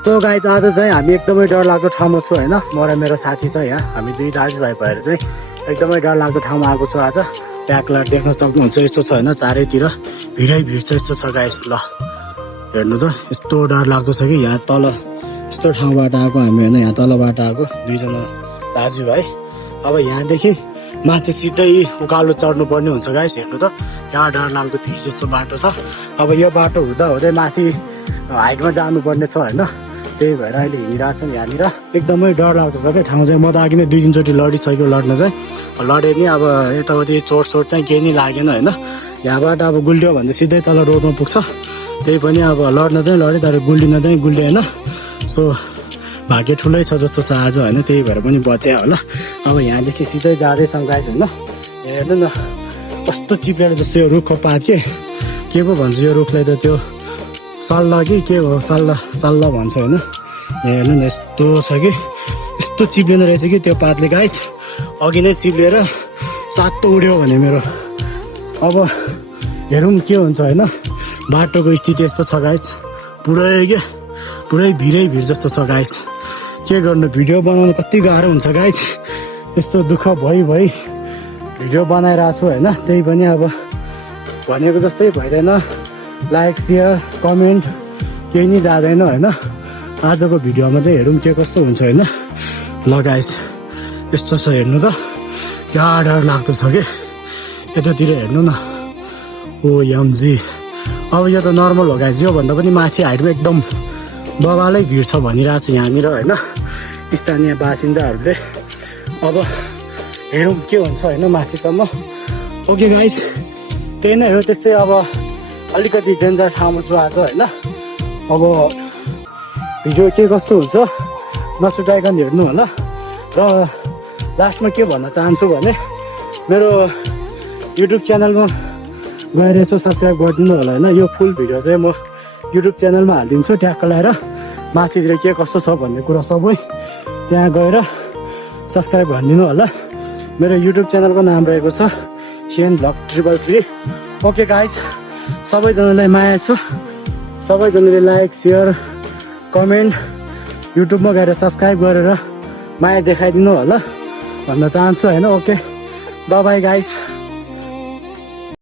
so guys आज चाहिँ हामी एकदमै डरलाग्दो ठाउँमा छु होइन म र मेरो साथी छ यहाँ हामी दुई दाजुभाइ भएर चाहिँ एकदमै डरलाग्दो ठाउँमा आएको छु आज ट्याक्लर देख्न सक्नुहुन्छ यस्तो छ होइन चारैतिर भिड छ यस्तो छ गाइस ल हेर्नु त यस्तो डरलाग्दो छ कि यहाँ तल यस्तो ठाउँबाट आएको हामी होइन यहाँ तलबाट आएको दुईजना दाजुभाइ अब यहाँदेखि माथि सिधै उकालो चढ्नु पर्ने हुन्छ गाइस हेर्नु त यहाँ डरलाग्दो भिड जस्तो बाटो छ अब यो बाटो हुँदा हुँदै माथि हाइटमा जानुपर्ने छ होइन त्यही भएर अहिले हिँडिरहेको छौँ यहाँनिर एकदमै डर लाग्दो छ क्या ठाउँ चाहिँ म त अघि नै 2-3 चोटि लडिसक्यो लड्न चाहिँ लडेँ नि अब यताउति चोट चाहिँ केही नै लागेन होइन यहाँबाट अब गुल्डियो भन्दा सिधै तल रोडमा पुग्छ त्यही पनि अब लड्न चाहिँ लडेँ तर गुल्डिन चाहिँ गुल्डिएन सो भाग्य ठुलै छ जस्तो छ आज होइन त्यही भएर पनि बचे होला अब यहाँदेखि सिधै जाँदैछौँ गाइस होइन हेर्नु न कस्तो चिप्लेर जस्तो यो रुखको पात के पो भन्छ यो रुखलाई त त्यो सल्ला कि के हो सल्ला भन्छ होइन हेर्नु न यस्तो छ कि यस्तो चिप्लिँदो रहेछ कि त्यो पातले गाइस अघि नै चिप्लेर सातो उड्यो भने मेरो अब हेरौँ के हुन्छ होइन बाटोको स्थिति यस्तो छ गाइस पुरै भिड जस्तो छ गाइस के गर्नु भिडियो बनाउनु कति गाह्रो हुन्छ गाइस यस्तो दुःख भइ भिडियो बनाइरहेको छु होइन त्यही पनि अब भनेको जस्तै भइदैन लाइक सेयर कमेन्ट केही नै जाँदैन होइन आजको भिडियोमा चाहिँ हेरौँ के कस्तो हुन्छ होइन ल गाइस यस्तो छ हेर्नु त क्या डर लाग्दो छ कि यतातिर हेर्नु न ओ यमजी अब यो त नर्मल हो गाइस योभन्दा पनि माथि हाइटमा एकदम बबालै भिड छ भनिरहेको छ यहाँनिर होइन स्थानीय बासिन्दाहरूले अब हेरौँ के हुन्छ होइन माथिसम्म ओके गाइस त्यही नै हो त्यस्तै अब अलिकति डेन्जर ठाउँमा छु आज होइन अब भिडियो के कस्तो हुन्छ नछुटाइकन हेर्नु होला र लास्टमा के भन्न चाहन्छु भने मेरो युट्युब च्यानलमा गएर यसो सब्सक्राइब गरिदिनु होला होइन यो फुल भिडियो चाहिँ म युट्युब च्यानलमा हालिदिन्छु ट्याक्क लगाएर माथितिर के कस्तो छ भन्ने कुरा सबै त्यहाँ गएर सब्सक्राइब गरिदिनु होला मेरो युट्युब च्यानलको नाम रहेको छ सेन भ्लग 333 ओके गाइस सबैजनालाई माया छु सबैजनाले लाइक सेयर कमेन्ट युट्युबमा गएर सब्सक्राइब गरेर माया देखाइदिनु होला भन्न चाहन्छु होइन ओके बाई बाई गाइस